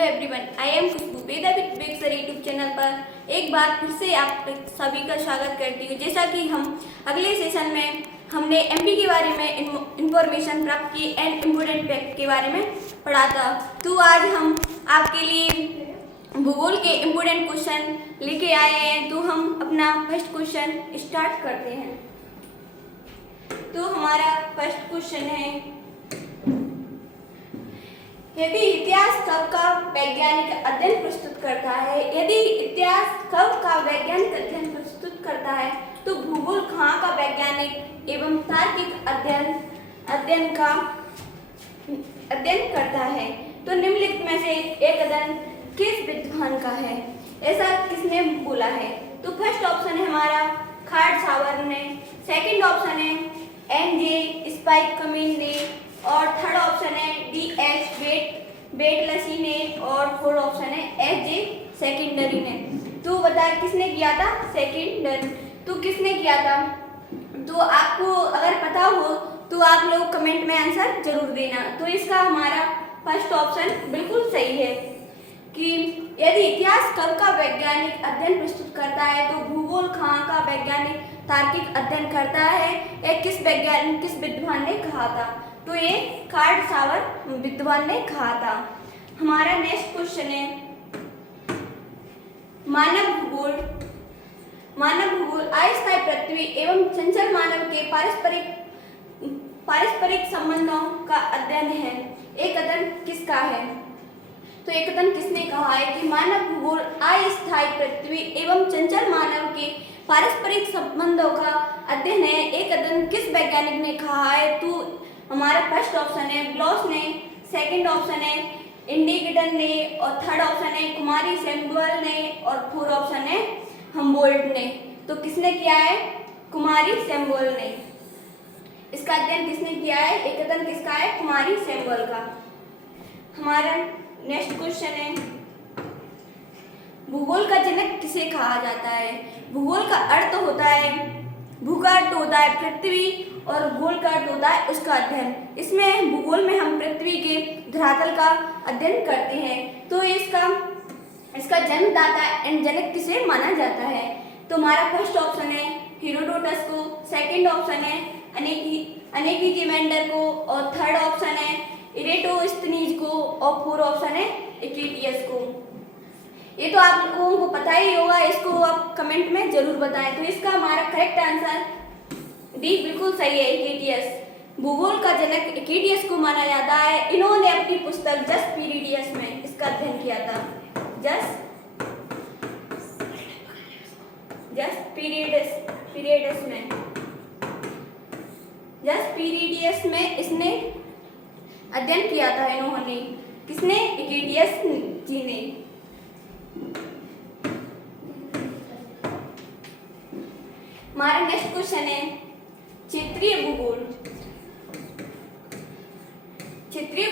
Hello everyone, I am Khushboo Veda with Big Sir YouTube channel पर एक बार फिर से आप सभी का स्वागत करती हूँ। जैसा कि हम अगले सेशन में हमने एमपी के बारे में इंफॉर्मेशन प्राप्त की एंड इम्पोर्टेंट फैक्ट के बारे में पढ़ा था। तो आज हम आपके लिए भूगोल के इम्पोर्टेंट क्वेश्चन लेके आए हैं। तो हम अपना फर्स्ट क्वेश्चन स्टार्ट करते हैं। तो हमारा फर्स्ट क्वेश्चन है, यदि इतिहास कब का वैज्ञानिक अध्ययन प्रस्तुत करता है, यदि इतिहास कब का वैज्ञानिक अध्ययन प्रस्तुत करता है तो भूगोल कहाँ का वैज्ञानिक एवं तार्किक अध्ययन करता है। तो निम्नलिखित में से एक अध्ययन किस विद्वान का है, ऐसा किसने बोला है। तो फर्स्ट ऑप्शन है हमारा खार्ड सावर ने, सेकंड ऑप्शन है एन.जे. स्पाइक कमिंस ने, और थर्ड ऑप्शन है डी.एच. बेटलसी ने, और फोर्थ ऑप्शन है एच.जे. सेकेंडरी ने। तो बताया किसने किया था, सेकेंडरी। तो किसने किया था, तो आपको अगर पता हो तो आप लोग कमेंट में आंसर जरूर देना। तो इसका हमारा फर्स्ट ऑप्शन बिल्कुल सही है कि यदि इतिहास कब का वैज्ञानिक अध्ययन प्रस्तुत करता है तो भूगोल कहाँ का वैज्ञानिक तार्किक अध्ययन करता है, यह किस विद्वान ने कहा था। तो ये खार्ड सावर विद्वान ने कहा था। हमारा नेक्स्ट क्वेश्चन है, मानव भूगोल अस्थायी पृथ्वी एवं चंचल मानव के पारस्परिक संबंधों का अध्ययन है। एक कथन किसका है, तो एक कथन किसने कहा है कि मानव भूगोल अस्थायी पृथ्वी एवं चंचल मानव के पारस्परिक संबंधों का अध्ययन है। एक कथन किस वैज्ञानिक ने कहा है। तो हमारा फर्स्ट ऑप्शन है ब्लॉस ने, सेकंड ऑप्शन है इंडिगटन ने, और थर्ड ऑप्शन है कुमारी सैमुअल ने, और फोर्थ ऑप्शन है हम्बोल्ट ने। तो किसने किया है, कुमारी सैमुअल ने। इसका अध्ययन किसने किया है, एक कथन किसका है, कुमारी सैमुअल का। हमारा नेक्स्ट क्वेश्चन है, भूगोल का जनक किसे कहा जाता है। भूगोल का अर्थ होता है, भू का अर्थ होता है पृथ्वी और गोल का अर्थ होता है उसका अध्ययन। इसमें भूगोल में हम पृथ्वी के धरातल का अध्ययन करते हैं। तो इसका जन्मदाता एंड जनक किसे माना जाता है। तो हमारा फर्स्ट ऑप्शन है हेरोडोटस को, सेकंड ऑप्शन है अनेकिमेंडर को, और थर्ड ऑप्शन है इरेटोस्थनीज को, और फोर्थ ऑप्शन है एक्लिटियस को। ये तो आप लोगों को पता ही होगा, इसको आप कमेंट में जरूर बताएं। तो इसका हमारा करेक्ट आंसर डी बिल्कुल सही है, एक्लिटियस। भूगोल का जनक एक्लिटियस को माना जाता है। इन्होंने अपनी पुस्तक जस्ट पीरियड्स में इसका अध्ययन किया था। जस्ट पीरियड्स में इसने अध्ययन किया था। इन्होंने किसने, एक्लिटियस जी ने। हमारा नेक्स्ट क्वेश्चन है क्षेत्रीय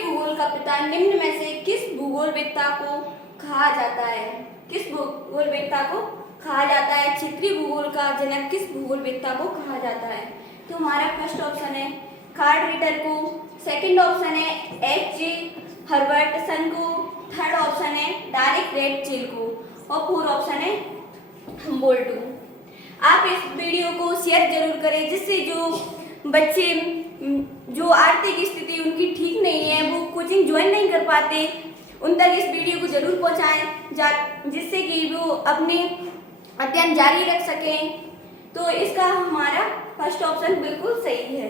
भूगोल का पिता निम्न में से किस भूगोलवेत्ता को कहा जाता है। किस भूगोलवेत्ता को कहा जाता है, क्षेत्रीय भूगोल का जनक किस भूगोलवेत्ता को कहा जाता है। तो हमारा फर्स्ट ऑप्शन है कार्ल रिटर को, सेकंड ऑप्शन है एच.जे. हर्बर्टसन को, थर्ड ऑप्शन है डायरेक्ट रेडचिल को, और फोर्थ ऑप्शन है हम्बोल्ट को। आप इस वीडियो को शेयर जरूर करें, जिससे जो बच्चे जो आर्थिक स्थिति उनकी ठीक नहीं है, वो कोचिंग ज्वाइन नहीं कर पाते, उन तक इस वीडियो को जरूर पहुंचाएं, जिससे कि वो अपने अध्ययन जारी रख सकें। तो इसका हमारा फर्स्ट ऑप्शन बिल्कुल सही है,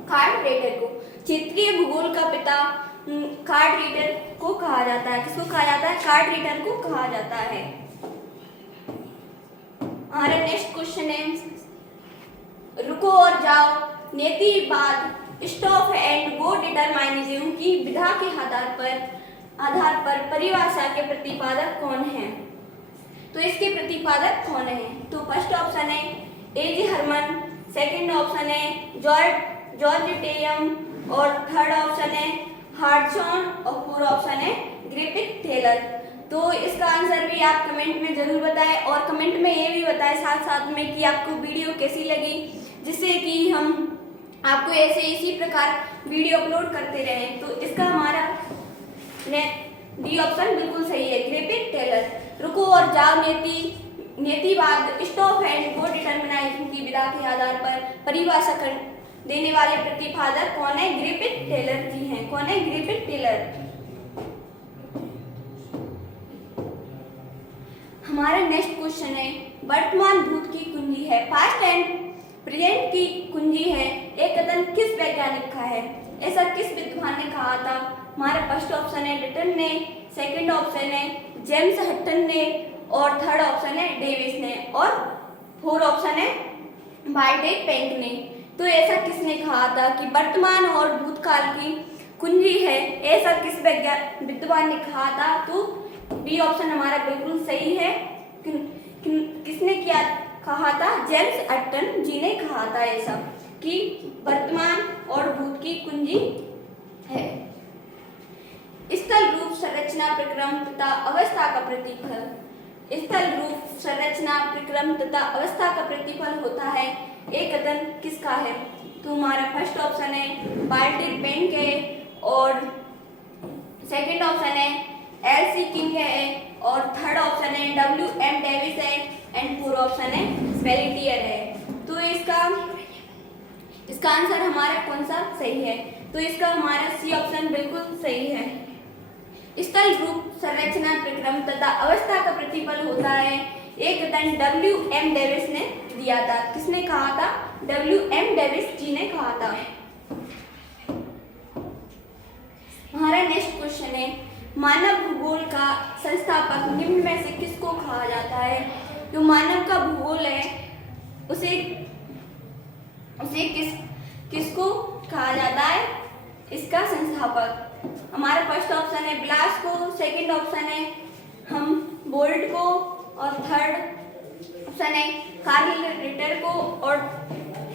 कार्ल रिटर को। क्षेत्रीय भूगोल का पिता कार्ल रिटर को कहा जाता है। किसको कहा जाता है, कार्ल रिटर को कहा जाता है। हमारा नेक्स्ट क्वेश्चन है, रुको और जाओ नेतिवाद स्टॉप एंड गो डिटरमाइनिज्म की विधा के आधार पर परिभाषा के प्रतिपादक कौन है। तो इसके प्रतिपादक कौन है। तो फर्स्ट ऑप्शन है ए.जे. हरमन, सेकंड ऑप्शन है जॉर्ज टेयम, और थर्ड ऑप्शन है हार्टसॉन, और फोर्थ ऑप्शन है ग्रिफिथ टेलर। तो इसका आंसर भी आप कमेंट में जरूर बताएं, और कमेंट में ये भी बताएं साथ साथ में कि आपको वीडियो कैसी लगी, जिससे कि हम आपको ऐसे इसी प्रकार वीडियो अपलोड करते रहें। तो इसका हमारा डी ऑप्शन बिल्कुल सही है, ग्रिफिथ टेलर। रुको और जाओ नेतिवाद, स्टॉप एंड गो डिटरमिनाइजेशन की विधा के आधार पर परिभाषा देने वाले प्रतिपादक कौन है? ग्रिफिथ टेलर जी हैं। कौन है? Griffith Taylor. हमारा नेक्स्ट क्वेश्चन है, वर्तमान भूत की कुंजी है, पास्ट एंड प्रेजेंट की कुंजी है, एक कथन किस वैज्ञानिक का है? ऐसा किस विद्वान ने कहा था? हमारा फर्स्ट ऑप्शन है डिटन ने, सेकंड ऑप्शन है जेम्स हटन ने, और थर्ड ऑप्शन है डेविस ने, और फोर्थ ऑप्शन है बार्टेक पेंट ने। तो ऐसा किसने कहा था कि वर्तमान और भूतकाल की कुंजी है? ऐसा किस विद्वान ने कहा था? तो बी ऑप्शन हमारा बिल्कुल सही है। किसने किया कहा था? जेम्स हटन जी ने कहा था ऐसा कि वर्तमान और भूत की कुंजी है। स्थल रूप संरचना प्रक्रम तथा अवस्था का प्रतिफल। स्थल रूप संरचना प्रक्रम तथा अवस्था का प्रतिफल होता है, एक कथन किसका है? तो हमारा फर्स्ट ऑप्शन है बाल्टिक पेंट है, और सेकंड ऑप्शन है एल.सी. किंग है, और थर्ड ऑप्शन है W.M. डेविस है, एंड फोर्थ ऑप्शन है पेलेटियर है। तो इसका आंसर हमारा कौन सा सही है? तो इसका हमारा सी ऑप्शन बिल्कुल सही है। स्थल रूप संरचना प्रक्रम तथा अवस्था का प्रतिफल होता है, एक कथन W.M. डेविस ने दिया था। किसने कहा था? W.M. डेविस जी ने कहा था। हमारा नेक्स्ट क्वेश्चन है, मानव भूगोल का संस्थापक निम्न में से किसको कहा जाता है? जो मानव का भूगोल है उसे किसको कहा जाता है? इसका संस्थापक हमारा फर्स्ट ऑप्शन है ब्लास को, सेकंड ऑप्शन है हम बोल्ट को, और थर्ड ऑप्शन है कार्ल रिटर को, और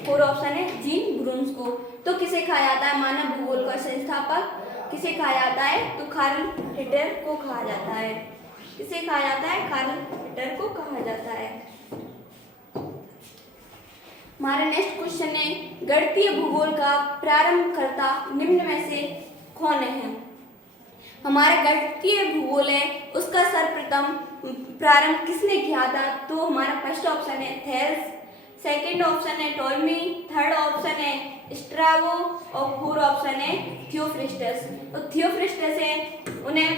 फोर्थ ऑप्शन है जीन ब्रून्स को। तो किसे कहा जाता है मानव भूगोल का संस्थापक? किसे कहा जाता है? तो कार्ल रिटर को कहा जाता है। किसे कहा जाता है? कार्ल रिटर को कहा जाता है। हमारा नेक्स्ट क्वेश्चन है, गणितीय भूगोल का प्रारंभकर्ता निम्न में से कौन है? हमारा गणितीय भूगोल है उसका सर्वप्रथम प्रारंभ किसने किया था? तो हमारा फर्स्ट ऑप्शन है थेल्स, सेकंड ऑप्शन है टोल्मी, थर्ड ऑप्शन है स्ट्राबो, और फोर्थ ऑप्शन है थियोफ्रिस्टस। तो थियोफ्रिस्टस है, उन्हें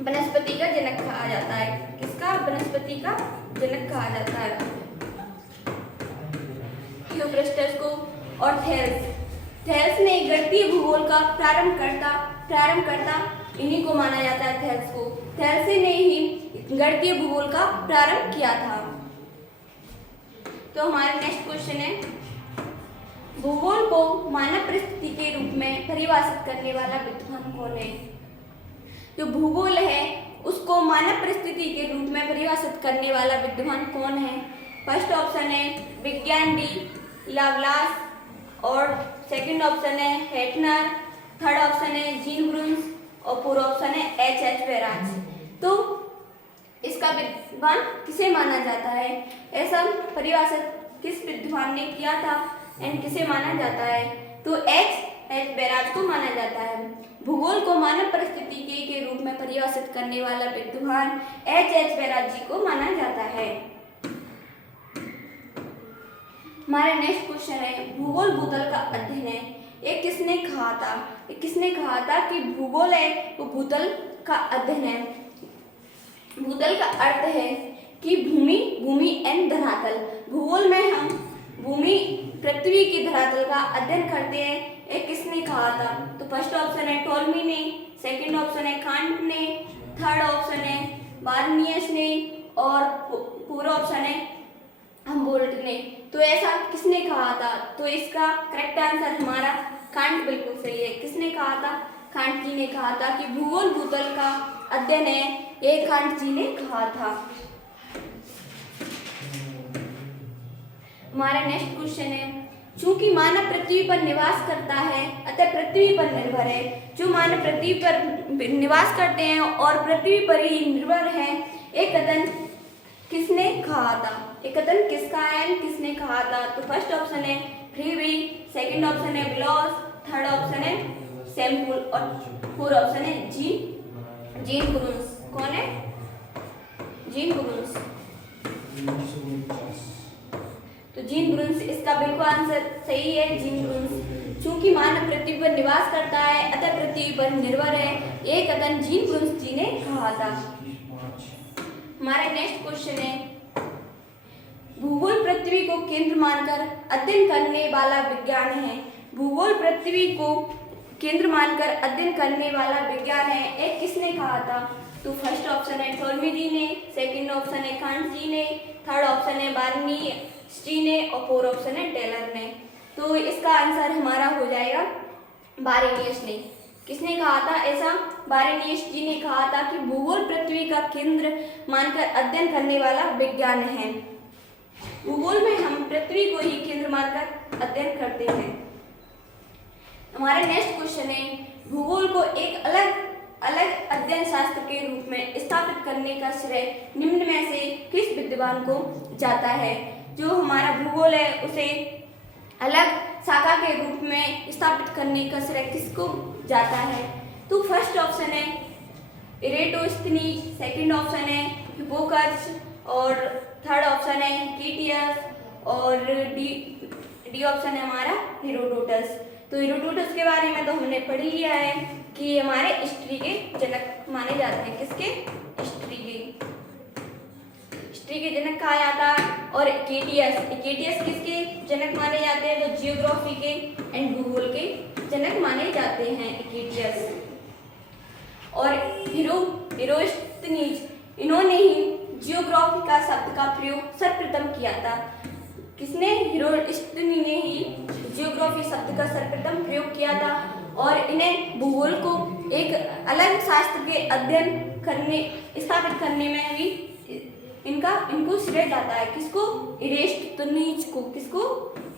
वनस्पति का जनक कहा जाता है। किसका? वनस्पति का जनक कहा जाता है थियोफ्रिस्टस को। और थेल्स ने गणितीय भूगोल का प्रारंभकर्ता इन्हीं को माना जाता है, थेल्स को। थेल्स ने ही गणितीय भूगोल का प्रारंभ किया था। तो हमारा नेक्स्ट क्वेश्चन है, भूगोल को मानव परिस्थिति के रूप में परिभाषित करने वाला विद्वान कौन है? जो भूगोल है उसको मानव परिस्थिति के रूप में परिभाषित करने वाला विद्वान कौन है? फर्स्ट ऑप्शन है विज्ञान डी लावलास, और सेकंड ऑप्शन है हेटनर, थर्ड ऑप्शन है जीन ब्रून्स, और फोर्थ ऑप्शन है H.H. वेराज। तो इसका विद्वान किसे माना जाता है? ऐसा परिभाषित किस विद्वान ने किया था एंड किसे माना जाता है? तो H.H. वेराज को माना जाता है। भूगोल को मानव परिस्थिति के रूप में परिभाषित करने वाला विद्वान H.H. वेराज जी को माना जाता है। हमारा नेक्स्ट क्वेश्चन है, भूगोल भूतल का अध्ययन है, ये किसने कहा था? ये किसने कहा था कि भूगोल है वो भूतल का अध्ययन है? भूतल का अर्थ है कि भूमि एंड धरातल। भूगोल में हम भूमि पृथ्वी की धरातल का अध्ययन करते हैं। ये किसने कहा था? तो फर्स्ट ऑप्शन है टोल्मी ने, सेकंड ऑप्शन है कांट ने, थर्ड ऑप्शन है बार्नियस ने, और फोर्थ ऑप्शन है हमबोल्ट ने। तो ऐसा किसने कहा था? तो इसका करेक्ट आंसर हमारा कांट बिल्कुल सही है। किसने कहा था? कांट जी ने कहा था कि भूगोल भूतल का अध्ययन है, ये कांट जी ने कहा था। हमारा नेक्स्ट क्वेश्चन है, चूंकि मानव पृथ्वी पर निवास करता है अतः पृथ्वी पर निर्भर है। जो मानव पृथ्वी पर निवास करते हैं और पृथ्वी पर ही निर्भर है, एक कथन किसने कहा था? एक कथन किसका है, किसने कहा था? तो फर्स्ट ऑप्शन है फ्रीवी, सेकंड ऑप्शन है ब्लॉस, थर्ड ऑप्शन है सैम्पुल, और फोर्थ ऑप्शन है जी जीन ब्रून्स। कौन है? जीन ब्रून्स। तो जीन ब्रून्स इसका बिल्कुल आंसर सही है, जीन ब्रून्स। चूंकि मानव पृथ्वी पर निवास करता है अतः पृथ्वी पर निर्भर है, एक कथन जीन ब्रून्स जी ने कहा था। हमारा नेक्स्ट क्वेश्चन है, भूगोल पृथ्वी को केंद्र मानकर अध्ययन करने वाला विज्ञान है। भूगोल पृथ्वी को केंद्र मानकर अध्ययन करने वाला विज्ञान है, एक किसने कहा था? तो फर्स्ट ऑप्शन है टॉल्मी जी ने, सेकंड ऑप्शन है कांट जी ने, थर्ड ऑप्शन है बार्नीस जी ने और फोर्थ ऑप्शन है टेलर ने। तो इसका आंसर हमारा हो जाएगा बारेनियस ने। किसने कहा था ऐसा? बारेनियस जी ने कहा था कि भूगोल पृथ्वी का केंद्र मानकर अध्ययन करने वाला विज्ञान है। भूगोल में हम पृथ्वी को ही केंद्र मानकर अध्ययन करते हैं। हमारा नेक्स्ट क्वेश्चन है, भूगोल को एक अलग अध्ययन शास्त्र के रूप में स्थापित करने का श्रेय निम्न में से किस विद्वान को जाता है? जो हमारा भूगोल है उसे अलग शाखा के रूप में स्थापित करने का श्रेय किसको जाता है? तो फर्स्ट ऑप्शन है इरेटोस्थनीज, सेकंड ऑप्शन है हिप्पोक्रेट्स और थर्ड ऑप्शन है हिक्केटियस और डी ऑप्शन है हमारा हेरोडोटस। तो हेरोडोटस के बारे में तो हमने पढ़ लिया है कि ये हमारे हिस्ट्री के जनक माने जाते हैं। किसके? हिस्ट्री के जनक कहा जाता है। और हिक्केटियस किसके जनक माने जाते हैं? तो जियोग्राफी के एंड भूगोल के जनक माने जाते हैं हिक्केटियस। और इरोस्thenes इन्होंने ही जियोग्राफी का शब्द का प्रयोग सर्वप्रथम किया था। किसने? इरोस्thenes ने ही जियोग्राफी शब्द का सर्वप्रथम प्रयोग किया था और इन्हें भूगोल को एक अलग शास्त्र के अध्ययन करने स्थापित करने में भी इनको श्रेय जाता है। किसको? इरेस्टोथनीज को। किसको?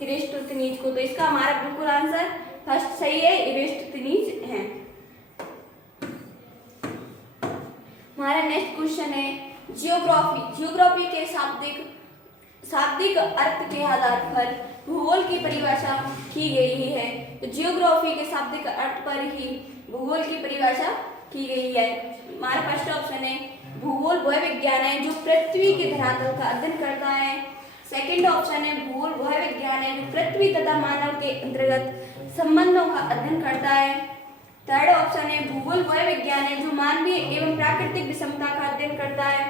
इरेस्टोथनीज को। तो इसका हमारा बिल्कुल आंसर फर्स्ट सही है, इरेस्टोथनीज है। हमारा नेक्स्ट क्वेश्चन है जियोग्राफी के शाब्दिक अर्थ के आधार पर भूगोल की परिभाषा की गई है। तो जियोग्राफी के शाब्दिक अर्थ पर ही भूगोल की परिभाषा की गई है। हमारा फर्स्ट ऑप्शन है भूगोल वह विज्ञान है जो पृथ्वी के धरातल का अध्ययन करता है। सेकंड ऑप्शन है भूगोल वह विज्ञान है जो पृथ्वी तथा मानव के अंतर्गत संबंधों का अध्ययन करता है। थर्ड ऑप्शन है भूगोल वह विज्ञान है जो मानवीय एवं प्राकृतिक विषमता का अध्ययन करता है।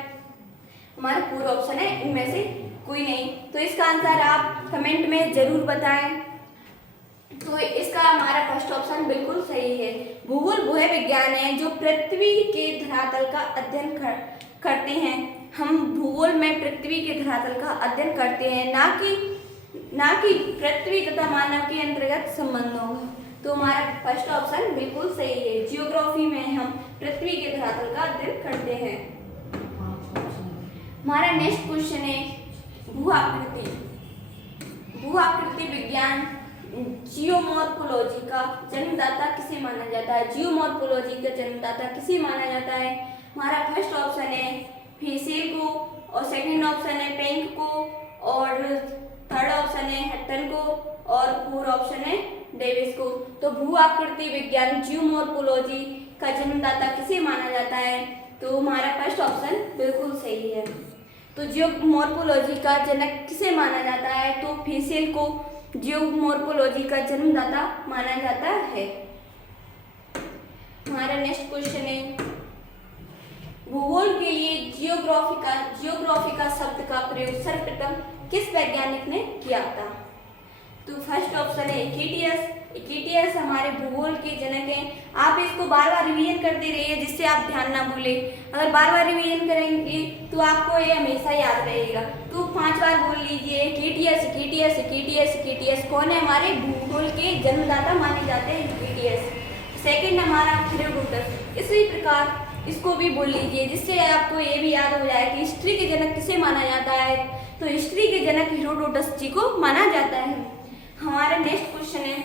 हमारा पूरा ऑप्शन है इनमें से कोई नहीं। तो इसका आंसर आप कमेंट में जरूर बताएं। तो इसका हमारा फर्स्ट ऑप्शन बिल्कुल सही है। भूगोल वह विज्ञान है जो पृथ्वी के धरातल का अध्ययन करते हैं। हम भूगोल में पृथ्वी के धरातल का अध्ययन करते हैं, ना कि पृथ्वी तथा मानव के अंतर्गत संबंधों का। तो हमारा फर्स्ट ऑप्शन बिल्कुल सही है। जियोग्राफी में हम पृथ्वी के धरातल का अध्ययन करते हैं। हमारा नेक्स्ट क्वेश्चन है भू आकृति विज्ञान जियोमॉर्फोलॉजी का जन्मदाता किसे माना जाता है? जियोमॉर्फोलॉजी का जन्मदाता किसे माना जाता है? हमारा फर्स्ट ऑप्शन है हेसेल को और सेकंड ऑप्शन है पेंक को और थर्ड ऑप्शन है हटन को और फोर्थ ऑप्शन है डेविस को। तो भू आकृति विज्ञान जियोमॉर्फोलॉजी का जन्मदाता किसे माना जाता है? तो हमारा फर्स्ट ऑप्शन बिल्कुल सही है। तो जियोमॉर्फोलॉजी का जनक किसे माना जाता है? तो हेसेल को जियोमॉर्फोलॉजी का जन्मदाता माना जाता है। हमारा नेक्स्ट क्वेश्चन है भूगोल के लिए जियोग्राफी का शब्द का प्रयोग सर्वप्रथम किस वैज्ञानिक ने किया था? तो फर्स्ट ऑप्शन है हिक्केटियस हमारे भूगोल के जनक हैं। आप इसको बार बार रिवीजन करते रहिए जिससे आप ध्यान ना भूले। अगर बार बार रिवीजन करेंगे तो आपको ये हमेशा याद रहेगा। तो 5 बार बोल लीजिए हिक्केटियस। कौन है? हमारे भूगोल के जन्मदाता माने जाते हैं हिक्केटियस। सेकंड हमारा हेरोडोटस। इसी प्रकार इसको भी बोल लीजिए जिससे आपको ये भी याद हो जाए कि हिस्ट्री के जनक किसे माना जाता है। तो हिस्ट्री के जनक हेरोडोटस जी को माना जाता है। हमारा नेक्स्ट क्वेश्चन है,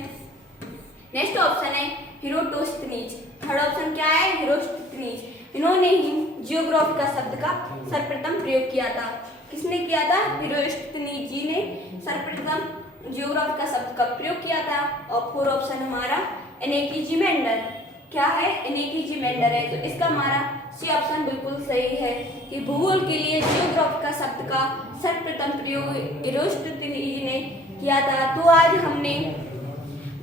नेक्स्ट ऑप्शन है इरोस्thenes। थर्ड ऑप्शन क्या है? इरोस्thenes। इन्होंने ही जियोग्राफी का शब्द का सर्वप्रथम प्रयोग किया था। किसने किया था? इरोस्thenes जी ने सर्वप्रथम जियोग्राफी का शब्द का प्रयोग किया था। और फोर्थ ऑप्शन हमारा एनेकिजीमेंडर। क्या है? एनेकिजीमेंडर है। तो इसका हमारा सी ऑप्शन बिल्कुल सही है कि भूगोल के लिए जियोग्राफी का शब्द का सर्वप्रथम प्रयोग एरिस्टोटेलिस ने किया था। तो आज हमने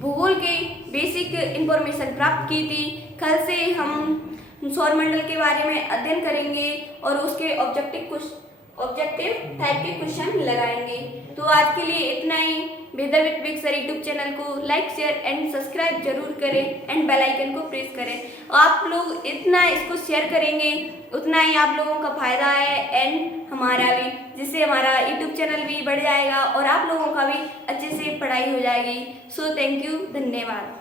भूगोल के बेसिक इंफॉर्मेशन प्राप्त की थी। कल से हम सौरमंडल के बारे में अध्ययन करेंगे और उसके ऑब्जेक्टिव टाइप के क्वेश्चन लगाएंगे। तो आज के लिए इतना ही। Weather with Vik sir YouTube channel को लाइक शेयर एंड सब्सक्राइब जरूर करें एंड बेल आइकन को प्रेस करें। आप लोग इतना इसको शेयर करेंगे उतना ही आप लोगों का फायदा है एंड हमारा भी, जिससे हमारा यूट्यूब चैनल भी बढ़ जाएगा और आप लोगों का भी अच्छे से पढ़ाई हो जाएगी। सो थैंक यू, धन्यवाद।